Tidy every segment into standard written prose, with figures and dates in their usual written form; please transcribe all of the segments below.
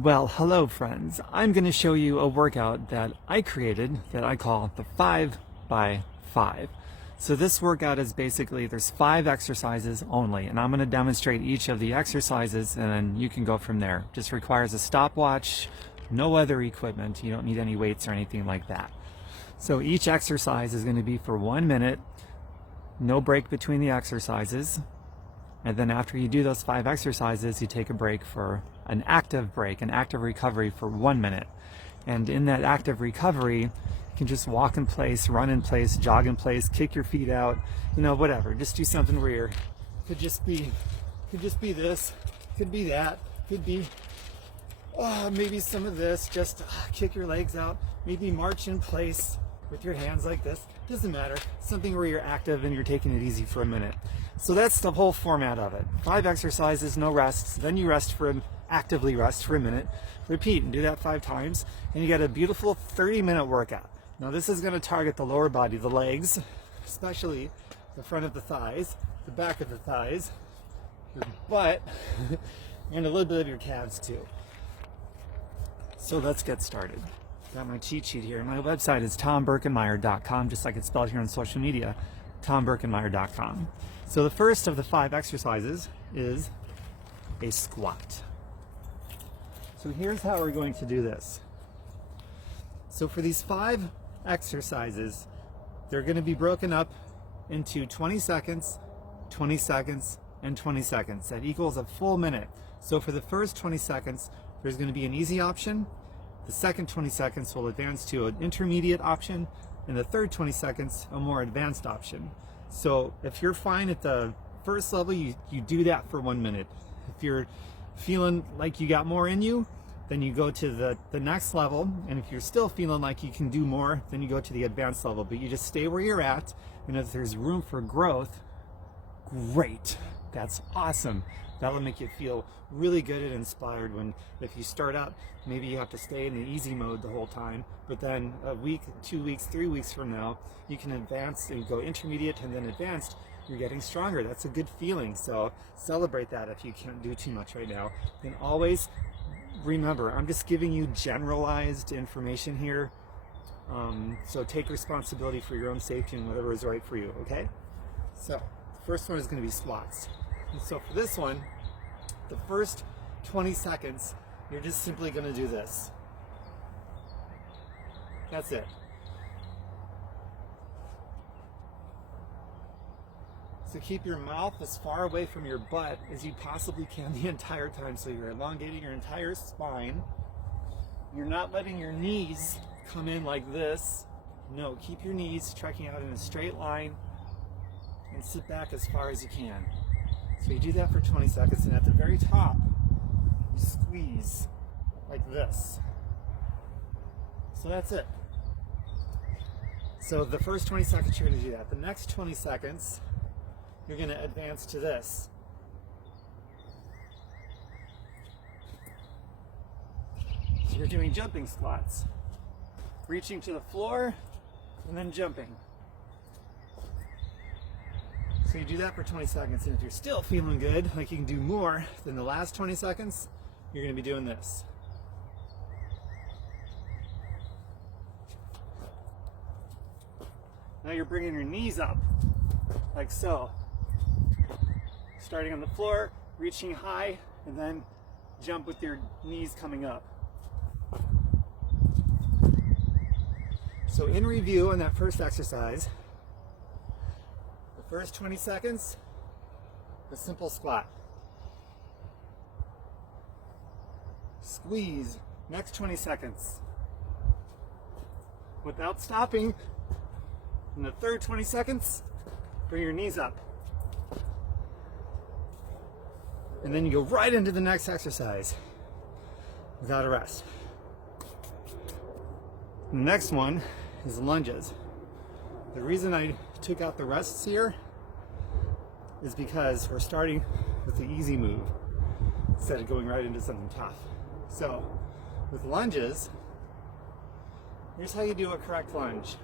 Well, hello friends. I'm going to show you a workout that I created that I call the 5 by 5. So this workout is basically, there's 5 exercises only, and I'm going to demonstrate each of the exercises and then you can go from there. Just requires a stopwatch, no other equipment, you don't need any weights or anything like that. So each exercise is going to be for 1 minute, no break between the exercises. And then after you do those 5 exercises, you take a break for an active break, an active recovery for 1 minute. And in that active recovery, you can just walk in place, run in place, jog in place, kick your feet out, whatever. Just do something where you're, could just be this, could be that, could be maybe some of this, just kick your legs out, maybe march in place with your hands like this, doesn't matter, something where you're active and you're taking it easy for a minute. So that's the whole format of it. 5 exercises, no rests, then you actively rest for a minute, repeat and do that 5 times, and you get a beautiful 30-minute workout. Now this is going to target the lower body, the legs, especially the front of the thighs, the back of the thighs, your butt, and a little bit of your calves too. So let's get started. Got my cheat sheet here. My website is tomberkenmeyer.com, just like it's spelled here on social media, tomberkenmeyer.com. So the first of the 5 exercises is a squat. So here's how we're going to do this. So for these 5 exercises, they're going to be broken up into 20 seconds, 20 seconds, and 20 seconds. That equals a full minute. So for the first 20 seconds, there's going to be an easy option. The second 20 seconds will advance to an intermediate option, and the third 20 seconds, a more advanced option. So if you're fine at the first level, you do that for 1 minute. If you're feeling like you got more in you, then you go to the next level, and if you're still feeling like you can do more, then you go to the advanced level, but you just stay where you're at, and if there's room for growth, great, that's awesome. That'll make you feel really good and inspired when, if you start out, maybe you have to stay in the easy mode the whole time, but then a week, 2 weeks, 3 weeks from now, you can advance and go intermediate and then advanced. You're getting stronger. That's a good feeling. So celebrate that if you can't do too much right now. And always remember, I'm just giving you generalized information here. So take responsibility for your own safety and whatever is right for you, okay? So the first one is going to be squats. And so for this one, the first 20 seconds, you're just simply going to do this. That's it. So keep your mouth as far away from your butt as you possibly can the entire time. So you're elongating your entire spine. You're not letting your knees come in like this. No, keep your knees trekking out in a straight line and sit back as far as you can. So you do that for 20 seconds, and at the very top, you squeeze like this. So that's it. So the first 20 seconds, you're going to do that. The next 20 seconds, you're going to advance to this. So you're doing jumping squats. Reaching to the floor and then jumping. So you do that for 20 seconds, and if you're still feeling good, like you can do more than the last 20 seconds, you're going to be doing this. Now you're bringing your knees up, like so. Starting on the floor, reaching high, and then jump with your knees coming up. So in review on that first exercise, the first 20 seconds, a simple squat. Squeeze, next 20 seconds. Without stopping, in the third 20 seconds, bring your knees up. And then you go right into the next exercise without a rest. The next one is lunges. The reason I took out the rests here is because we're starting with the easy move instead of going right into something tough. So with lunges, here's how you do a correct lunge.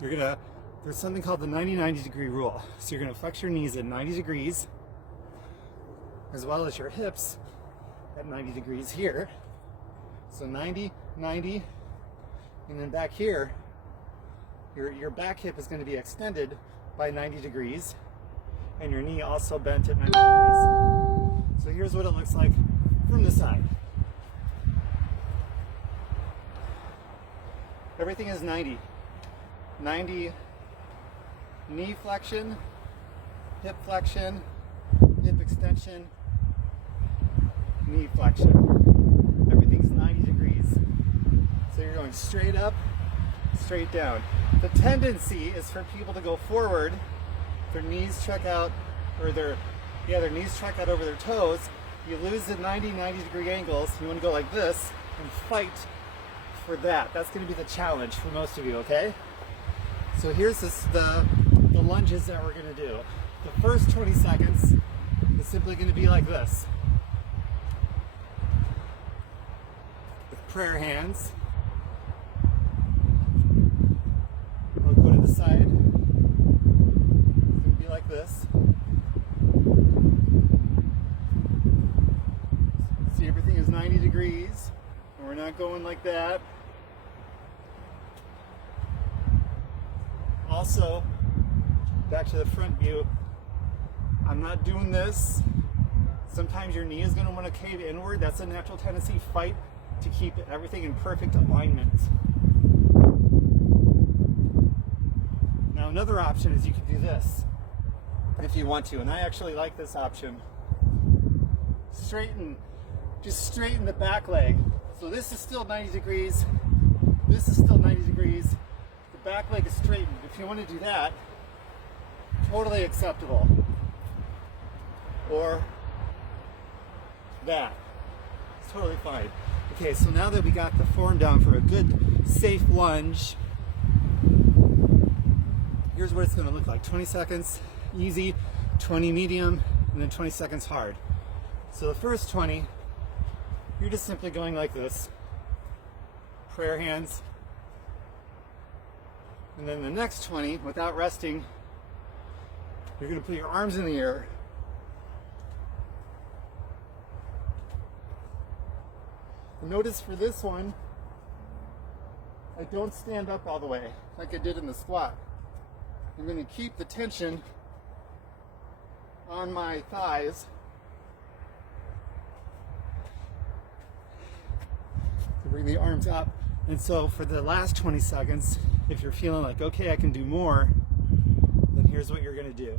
There's something called the 90-90 degree rule. So you're going to flex your knees at 90 degrees, as well as your hips at 90 degrees here. So 90, 90, and then back here, your back hip is going to be extended by 90 degrees, and your knee also bent at 90 degrees. So here's what it looks like from the side. Everything is 90. 90 knee flexion, hip flexion, hip extension, knee flexion. Everything's 90 degrees. So you're going straight up, straight down. The tendency is for people to go forward, their knees check out, or their knees check out over their toes. You lose the 90 degree angles. You want to go like this and fight for that. That's going to be the challenge for most of you, okay? So here's the lunges that we're going to do. The first 20 seconds is simply going to be like this. With prayer hands. I'll go to the side. It's going to be like this. See, everything is 90 degrees. And we're not going like that. Also, back to the front view, I'm not doing this. Sometimes your knee is going to want to cave inward. That's a natural tendency. Fight to keep everything in perfect alignment. Now another option is you could do this if you want to, and I actually like this option. Just straighten the back leg. So this is still 90 degrees. This is still 90 degrees. The back leg is straightened. If you want to do that, totally acceptable. Or that. It's totally fine. Okay, so now that we got the form down for a good, safe lunge, here's what it's going to look like. 20 seconds easy, 20 medium, and then 20 seconds hard. So the first 20, you're just simply going like this. Prayer hands. And then the next 20, without resting, you're going to put your arms in the air. Notice for this one, I don't stand up all the way like I did in the squat. I'm going to keep the tension on my thighs. To bring the arms up. And so for the last 20 seconds, if you're feeling like, okay, I can do more, then here's what you're going to do.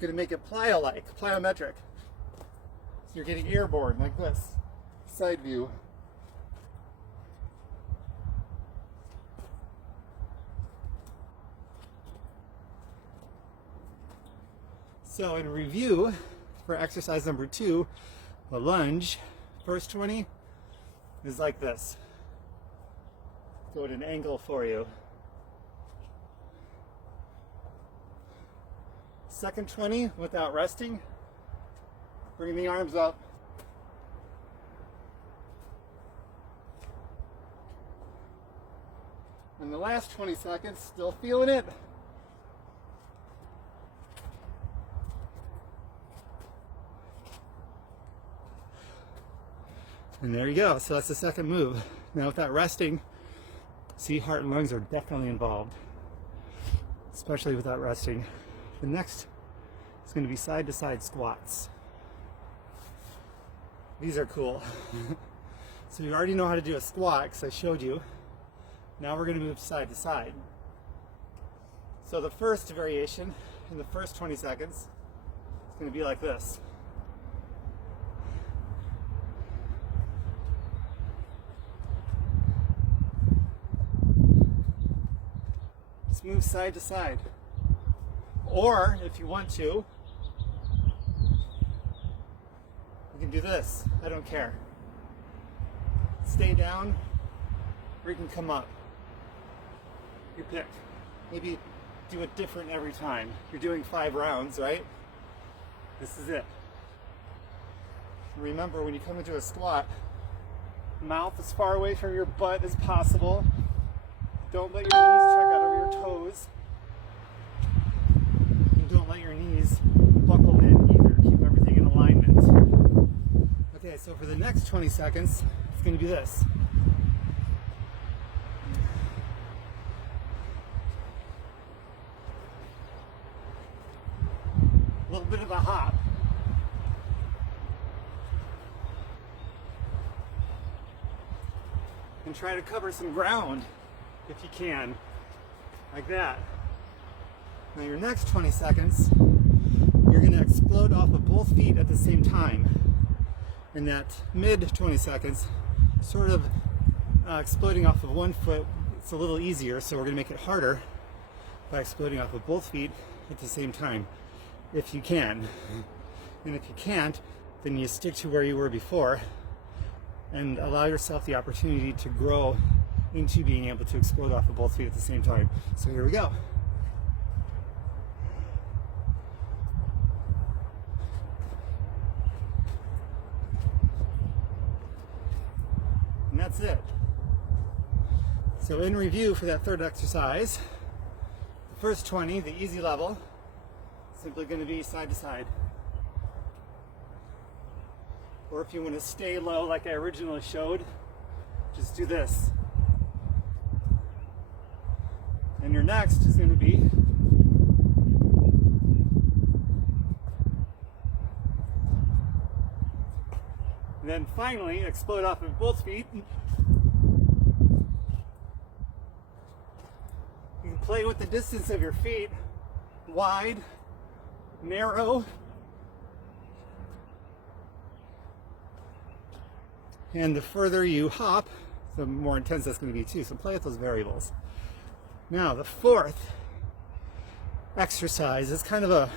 You're going to make it plyo-like, plyometric. So you're getting airborne like this, side view. So in review, for exercise number 2, the lunge, first 20 is like this. Go at an angle for you. Second 20 without resting, bring the arms up. And the last 20 seconds, still feeling it. And there you go. So that's the second move. Now without resting, see, heart and lungs are definitely involved, especially without resting. The next is going to be side-to-side squats. These are cool. So you already know how to do a squat because I showed you. Now we're going to move side to side. So the first variation in the first 20 seconds is going to be like this. Just move side to side. Or, if you want to, you can do this. I don't care. Stay down, or you can come up. Your pick. Maybe do it different every time. You're doing 5 rounds, right? This is it. Remember, when you come into a squat, mouth as far away from your butt as possible. Don't let your knees check out over your toes. Don't let your knees so for the next 20 seconds, it's going to be this. A little bit of a hop. And try to cover some ground if you can, like that. Now your next 20 seconds, you're going to explode off of both feet at the same time. In that mid 20 seconds, sort of exploding off of one foot, it's a little easier, so we're going to make it harder by exploding off of both feet at the same time, if you can. And if you can't, then you stick to where you were before and allow yourself the opportunity to grow into being able to explode off of both feet at the same time. So here we go. And that's it. So in review for that third exercise, the first 20, the easy level, simply going to be side to side. Or if you want to stay low like I originally showed, just do this. And your next is going to be and then finally explode off of both feet. You can play with the distance of your feet, wide, narrow, and the further you hop, the more intense that's going to be too. So play with those variables. Now the fourth exercise is kind of a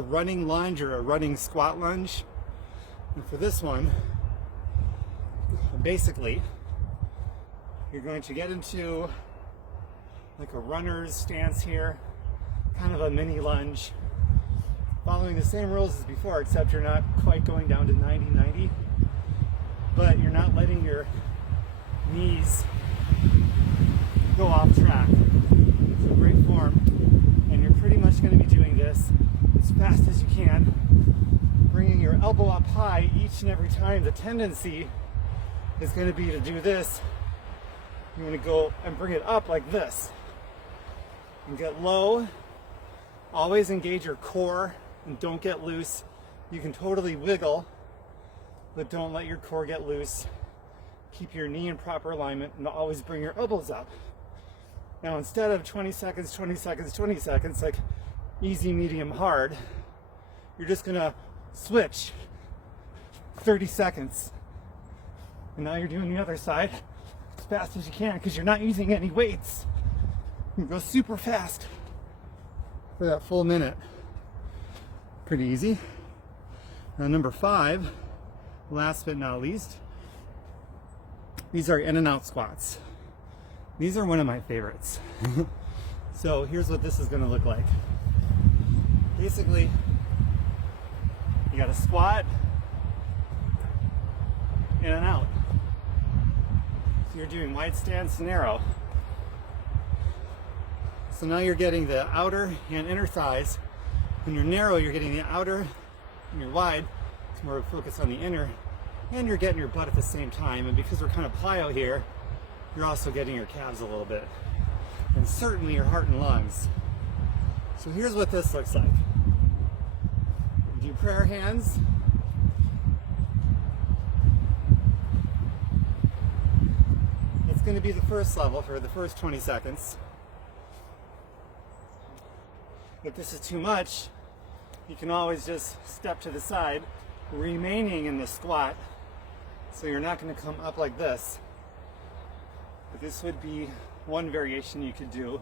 running lunge or a running squat lunge. And for this one, basically, you're going to get into like a runner's stance here, kind of a mini lunge, following the same rules as before, except you're not quite going down to 90-90, but you're not letting your knees go off track. It's a great form, and you're pretty much going to be doing this as fast as you can, bringing your elbow up high each and every time. The tendency is going to be to do this. You want to go and bring it up like this and get low. Always engage your core and don't get loose. You can totally wiggle, but don't let your core get loose. Keep your knee in proper alignment and always bring your elbows up. Now instead of 20 seconds, 20 seconds, 20 seconds, like easy, medium, hard, you're just gonna switch 30 seconds. And now you're doing the other side as fast as you can because you're not using any weights. You can go super fast for that full minute. Pretty easy. Now number 5, last but not least, these are in and out squats. These are one of my favorites. So here's what this is going to look like. Basically, you got a squat, in and out. So you're doing wide stance, narrow. So now you're getting the outer and inner thighs. When you're narrow, you're getting the outer, and you're wide, it's more of a focus on the inner, and you're getting your butt at the same time. And because we're kind of plyo here, you're also getting your calves a little bit, and certainly your heart and lungs. So here's what this looks like. Do prayer hands. It's going to be the first level for the first 20 seconds. If this is too much, you can always just step to the side, remaining in the squat, so you're not going to come up like this. But this would be one variation you could do.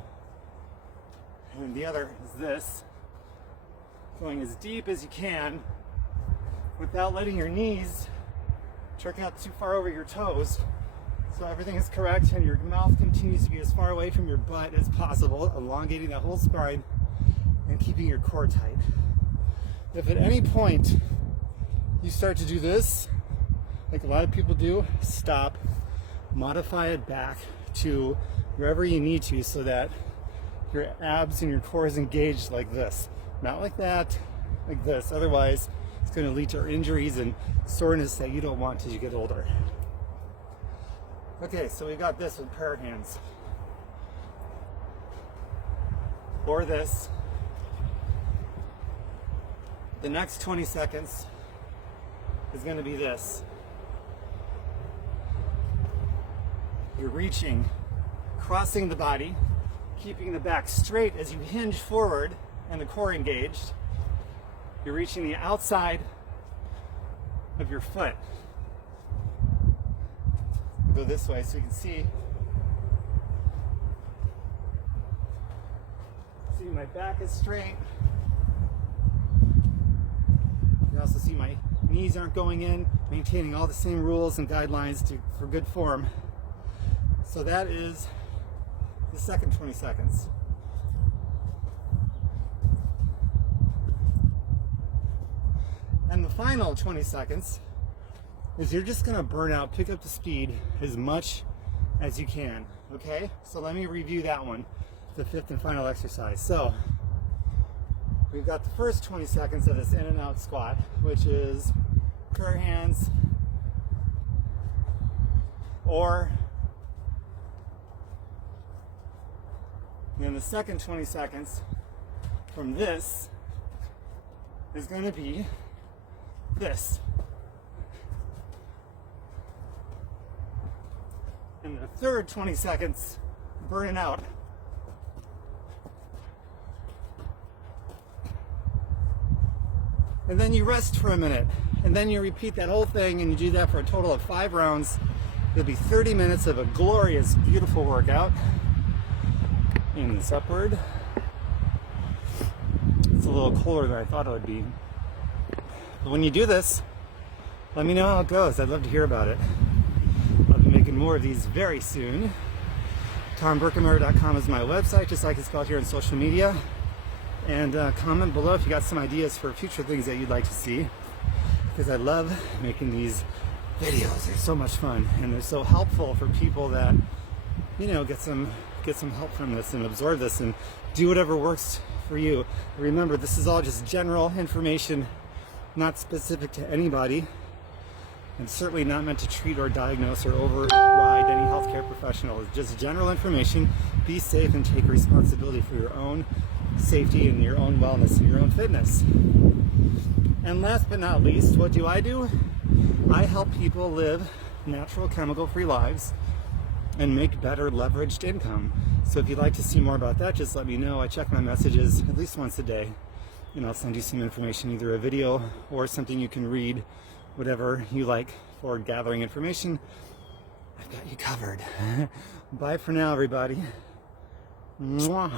And the other is this, going as deep as you can without letting your knees jerk out too far over your toes. So everything is correct and your mouth continues to be as far away from your butt as possible, elongating that whole spine and keeping your core tight. If at any point you start to do this, like a lot of people do, stop, modify it back to wherever you need to so that your abs and your core is engaged like this. Not like that, like this. Otherwise, It's going to lead to injuries and soreness that you don't want as you get older. Okay, so we got this with prayer hands. Or this. The next 20 seconds is going to be this. You're reaching, crossing the body, keeping the back straight as you hinge forward and the core engaged. You're reaching the outside of your foot. We'll go this way so you can see. See, my back is straight. You also see my knees aren't going in, maintaining all the same rules and guidelines for good form. So that is the second 20 seconds. And the final 20 seconds is you're just gonna burn out, pick up the speed as much as you can, okay? So let me review that one, the fifth and final exercise. So we've got the first 20 seconds of this in and out squat, which is prayer hands or, and then the second 20 seconds from this is going to be this. And the third 20 seconds, burning out. And then you rest for a minute. And then you repeat that whole thing and you do that for a total of 5 rounds. It'll be 30 minutes of a glorious, beautiful workout. In this upward. It's a little colder than I thought it would be. But when you do this, let me know how it goes. I'd love to hear about it. I'll be making more of these very soon. TomBurkemeyer.com is my website, just like it's called here on social media. And comment below if you got some ideas for future things that you'd like to see. Because I love making these videos. They're so much fun. And they're so helpful for people that, you know, get some help from this and absorb this and do whatever works for you. Remember, this is all just general information, not specific to anybody, and certainly not meant to treat or diagnose or override any healthcare professional. It's just general information. Be safe and take responsibility for your own safety and your own wellness and your own fitness. And last but not least, what do? I help people live natural, chemical-free lives and make better leveraged income. So if you'd like to see more about that, just let me know. I check my messages at least once a day, and I'll send you some information, either a video or something you can read, whatever you like for gathering information. I've got you covered. Bye for now, everybody. Mwah.